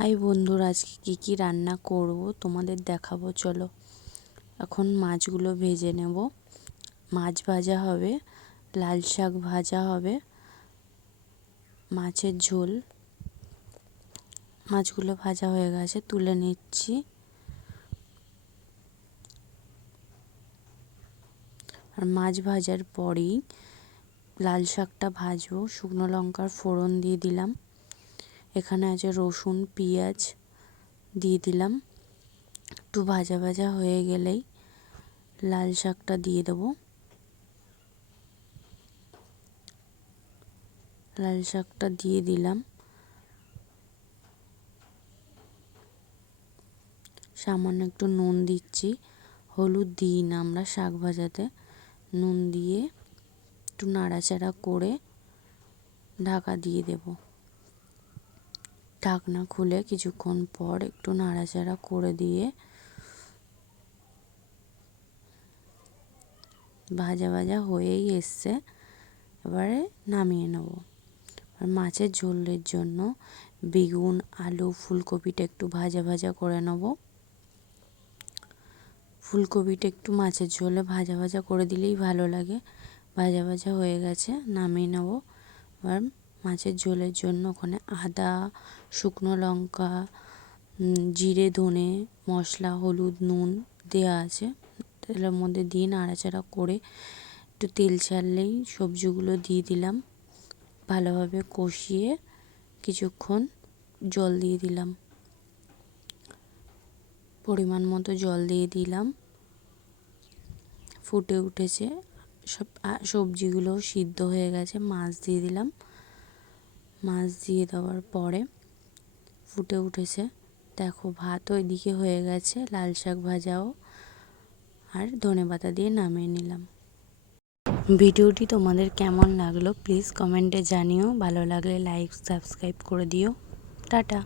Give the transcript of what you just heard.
High বন্ধুরা, আজকে কি রান্না করব তোমাদের দেখাবো। চলো এখন মাছগুলো ভেজে নেব। মাছ ভাজা হবে, লাল শাক ভাজা হবে, মাছের ঝোল। মাছগুলো ভাজা হয়ে গেছে, তুলে নিচ্ছি। আর মাছ ভাজার পরেই লাল শাকটা ভাজবো। শুকনো লঙ্কার ফোড়ন দিয়ে দিলাম। এখানে আছে রসুন, পেঁয়াজ দিয়ে দিলাম। একটু ভাজা ভাজা হয়ে গেলেই লাল শাকটা দিয়ে দেবো। লাল শাকটা দিয়ে দিলাম। সামান্য একটু নুন দিচ্ছি, হলুদ দিই না আমরা শাক ভাজাতে। নুন দিয়ে একটু নাড়াচাড়া করে ঢাকা দিয়ে দেব। ঢাকনা খুলে কিছুক্ষণ পর একটু নাড়াচাড়া করে দিয়ে ভাজা ভাজা হয়েই এসছে, এবারে নামিয়ে নেব। আর মাছের ঝোলের জন্য বেগুন, আলু, ফুলকপিটা একটু ভাজা ভাজা করে নেব। ফুলকপিটা একটু মাছের ঝোলে ভাজা ভাজা করে দিলেই ভালো লাগে। ভাজা ভাজা হয়ে গেছে, নামিয়ে নেব। এবার মাছের ঝোলের জন্য ওখানে আদা, শুকনো লঙ্কা, জিরে, ধনে মশলা, হলুদ, নুন দেওয়া আছে। তেলের মধ্যে দিয়ে নাড়াচাড়া করে একটু তেল ছাড়লেই সবজিগুলো দিয়ে দিলাম। ভালোভাবে কষিয়ে কিছুক্ষণ জল দিয়ে দিলাম। পরিমাণ মতো জল দিয়ে দিলাম। ফুটে উঠেছে, সব সবজিগুলো সিদ্ধ হয়ে গেছে। মাছ দিয়ে দিলাম। মাছ দিয়ে দেওয়ার পরে ফুটে উঠেছে। দেখো ভাত ওইদিকে হয়ে গেছে, লাল শাক ভাজাও, আর ধনেপাতা দিয়ে নামিয়ে নিলাম। ভিডিওটি তোমাদের কেমন লাগলো প্লিজ কমেন্টে জানিও। ভালো লাগলে লাইক সাবস্ক্রাইব করে দিও। টাটা।